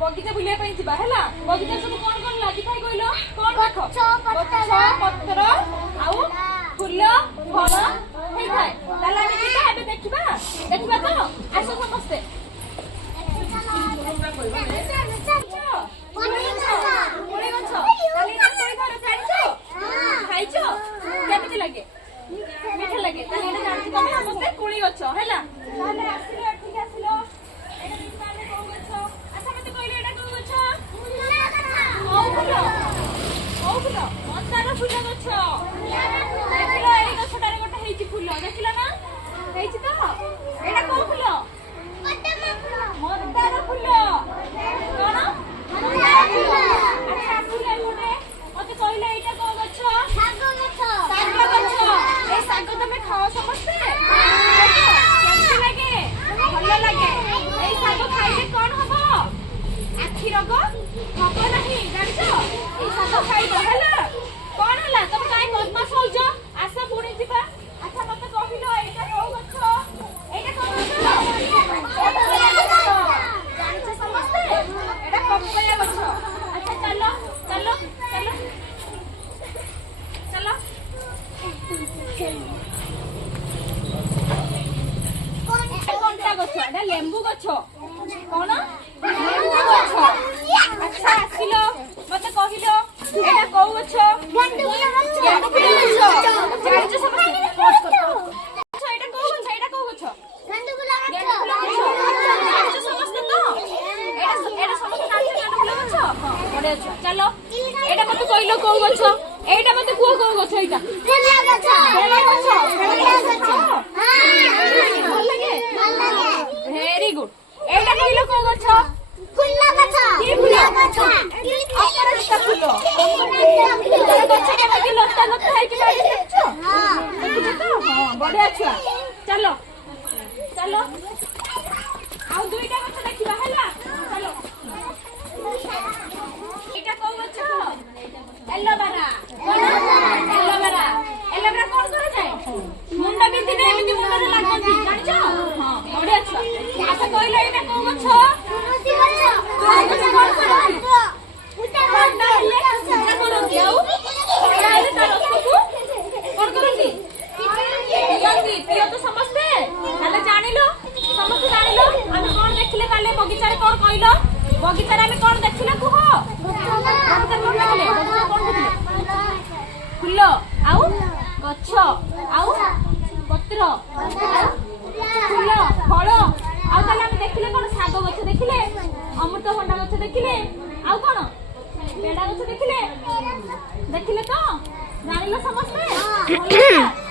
बगीचा बुलिया ପାଇଁ ଯିବା ହେଲା बगीचा सब कोन कोन लागि थाई कहलो कोन देखो गछ पत्र आउ फूल फल हेई थाए ताला ଆମେ ଯିବା ଏବେ ଦେଖିବା ଦେଖିବା ତ ଆସ ସମସ୍ତେ खाइछो केमिति लागे मीठा लागे ताले एटा जानछि तमे समस्ते कुणी गछ हैला ताले आसिलो ठीक आसिलो एटा दिमाने को गछ अच्छा मते कहले एटा को गछ फूल मंदार फूल गछ देखिलो एई गछटारे गोटे हेइछि फूल देखिलो ना हेइछि तो एटा को फूल मंदार फूल कोन मंदार फूल अच्छा फूल गोटे मते कहले एटा को गछ साग गछ ए साग तमे खाओ समस्ते केमति लागे भलो लागे ए साग खाइले कोन हबो आखि रोग हबो नाही जानिछो ए साग खाइबो हैला कोन हला तुम काई बदमाश होइजो आसा पुणी जिबा अच्छा मते कहिलो एटा को गछ एटा को गछ जानिछो समस्ते एटा पपया गछ अच्छा चलो चलो चलो चलो कोनटा गछ एटा लेंबू गछ कोन लेंबू गछ अच्छा आसिलो मते कहिलो एटा को गछ गेंडू फूल गछ जानिछो समस्ते पॉज कर अच्छा एटा को गछ गेंडू फूल गछ जानिछो समस्ते तो एटा समस्ते जानिछो गेंडू फूल गछ हां बडे अच्छा चलो एटा मते कहिलो को गछ एटा मते को गछ एटा बेला गछ हां ভাল লাগে वेरी गुड एटा कहिलो को गछ फूल गछ की फूल गछ अपराजिता फूल गछ के मते लता लता है कि बाड़ी देखछो हां देखछो तो हां बडे अच्छा चलो चलो आउ दुईटा गछ देखिबा हैला चलो एटा को गछ एलोवेरा एलोवेरा कोन करे जाय मुंडा बिंदी ने एमिति मुंडा रे लागंती जानिछो हां बडे अच्छा अच्छा कहलो एटा को गछ तुलसी गछ कोन करे उटा बंडा हेले उटा करंती आउ ताले तार रसकु कोन करंती पियो तो समस्ते ताले जानिलो समस्ते जानिलो आमे कोन देखले ताले बगीचा रे कोन कहलो बगीचा रे आमे कोन देखले कुह बगीचा कोन देखले बगीचा कोन देखले फूल आउ गछ आउ पत्र फूल फल आउ ताले हम देखिले कोन साग गछ देखिले अमृतभंडा गछ देखिले आउ कोन पेड़ा गछ देखिले देखिले तो जानिलो समस्ते